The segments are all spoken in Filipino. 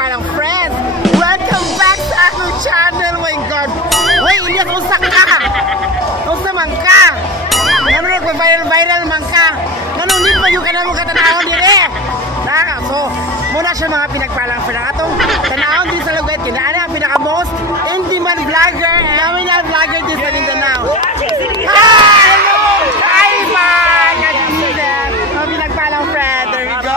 pinagpalang friends. Welcome back sa akong channel. My God. Uy, Elias, usa ka. Usa man ka. Ano nagpa-viral man ka. Ano, hindi pa yung kanang mga katanahon din eh. So, muna siya mga pinagpalang friend. Atong tanahon din sa lugar. Kinaan ang pinaka-most in-demand vlogger. Namin na vlogger din sa Mindanao. Hello! Hi, man! Nag-iisan. Mga pinagpalang friend. There we go.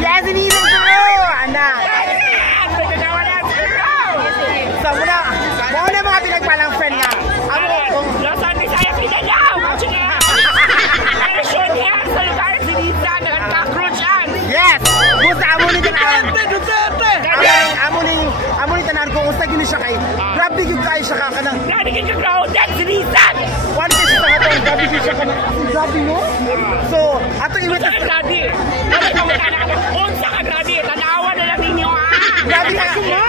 Yes, iniisan ko! Anak! So, muna mga pinagpalang friend nga. Lasan Visayas Mindanao! Sa lugar si Lisa, nagka-crucian! Yes! Gusto amo ni tanaan. Amo ni tanaan kung gusto gini siya kay. Grabe yung kayo siya kakanang. Grabe yung ka-crowded si Lisa! One piece sa katong, grabe yung siya kanang. Grabe mo? So, ato iwit. Unsa ka grabe? Unsa ka grabe? Tanawa na lang ninyo Grabe ka siya!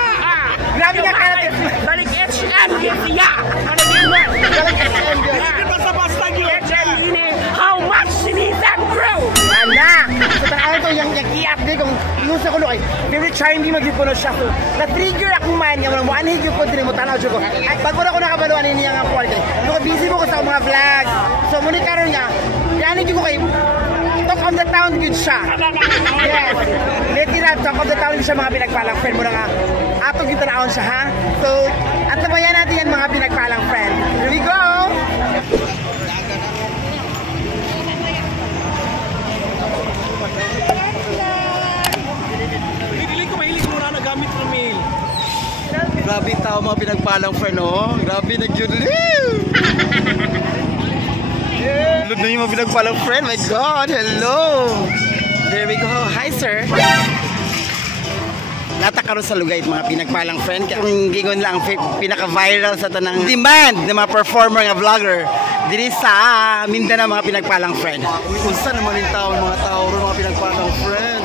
Grabe ka kalat. Balik HM yun siya! Ano yun man? Balik HM yun. Basta-basta yun! HM yun eh! How much si Lisa bro? Anak! So, tanaan to yung i-up din kung inusa ko no ay very charming mag-ipuno siya. So, na-trigger akong man nga mo anhig yung ko din mo tanaw ko. Ay, pag ko nakabaluan niya nga quality. So, busy mo ko sa mga vlog. So, muna karon niya. Yanig ko kay Talk on the Town good siya. Yes. Literal Talk on the Town siya mga pinagpalang friend mo na nga. Atong kita naon siya ha. So, at nabayan natin yan mga pinagpalang friend. Here we go! Grabe tao mga pinagpalang friend, oh. Grabe nag-yun. Look na yung mga pinagpalang friend. My God, hello. There we go. Hi, sir. Natakaroon sa lugay mga pinagpalang friend. Kung gingon lang, pinaka-viral sa tanang demand ng mga performer nga vlogger. Diri sa Mindanao mga pinagpalang friend. Unsa naman yung tao, mga tao, mga pinagpalang friend.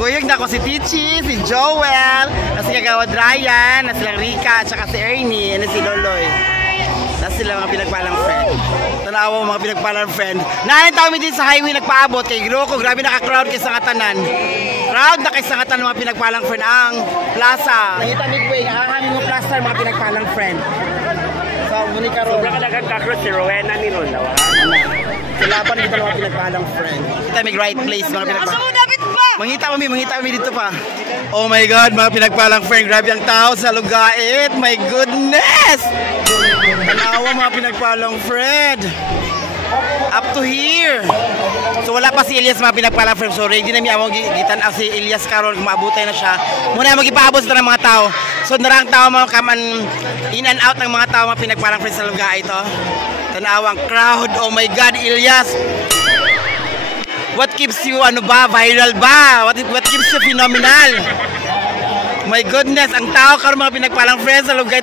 Kuyog na ko si Tichi, si Joel, na si Kagawad Ryan, na silang Rika, at saka si Ernie, na si Loloy. Na sila mga pinagpalang friend. Tanawa mga pinagpalang friend. Naanin tao din sa highway nagpaabot kay Groko. Grabe naka-crowd kay Sangatanan. Crowd na kay Sangatanan mga pinagpalang friend. Ang plaza. Nakita midway, ahaming mo plaza mga pinagpalang friend. So, muni karon. Sobra ka nagkakross si Rowena ni Ron. Sila pa nito mga pinagpalang friend. Kita may right place mga pinagpalang. Mangita kami dito pa. Oh my God, mga pinagpalang friend. Grabe ang tao sa Lugait. My goodness! Tanawa mga pinagpalang friend. Up to here. So wala pa si Elias mga pinagpalang friend. So ready na among gitan si Elias karon kung maabutay na siya. Muna magipaabot sa mga tao. So narang tao mga kaman in and out ng mga tao mga pinagpalang friend sa Lugait ito. Tanawa ang crowd. Oh my God, Elias. What keeps you viral ba? What keeps you phenomenal? My goodness, ang tao karon mga pinagpalang friends sa Lugait.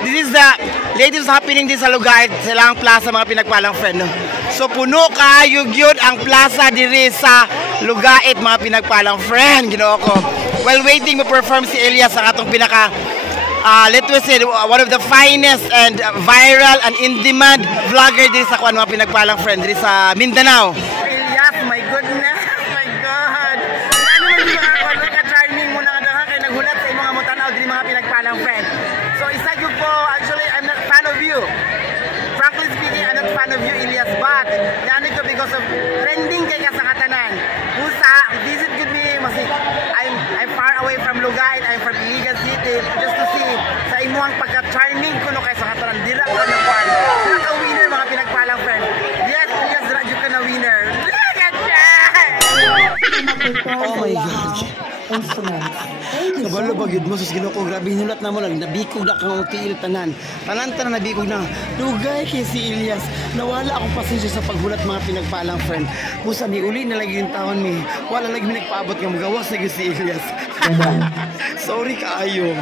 This is the latest happening din sa Lugait, sa lang plaza mga pinagpalang friend. No? So puno kayog ang plaza diri sa Lugait mga pinagpalang friend. Ginoo ko. While waiting to perform si Elias ang atong pinaka let me say one of the finest and viral and in-demand vlogger diri sa kuan mga pinagpalang friend diri sa Mindanao. My goodness, my God. Ano man yung mga ka-charming mo na kadang kay naghulat sa mga mutanaw din mga pinagpalang friend. So isa yun po, actually I'm not a fan of you. Frankly speaking, I'm not a fan of you, Elias, but yanin ko because of trending kay Kasangatanan. Usa, visit with me, I'm far away from Lugait, I'm from Iligan City, just to see sa imuhang pagka-charming ko no kay Sangatanan. Dira ko na kwan. Dira ka winner mga pinagpalang friend. Yes, Elias, dira ka na winner. Oh my God. Kabalo ba yun mo sus Ginoo ko, grabe hinulat na mo lang, nabikog na kang tiil tanan nabikog na, lugay kay si Elias, nawala akong pasensya sa paghulat mga pinagpalang friend. Busa ni uli na lagi yung taon mi, wala lagi mi nagpaabot nga magawas na si Elias. Sorry kaayo.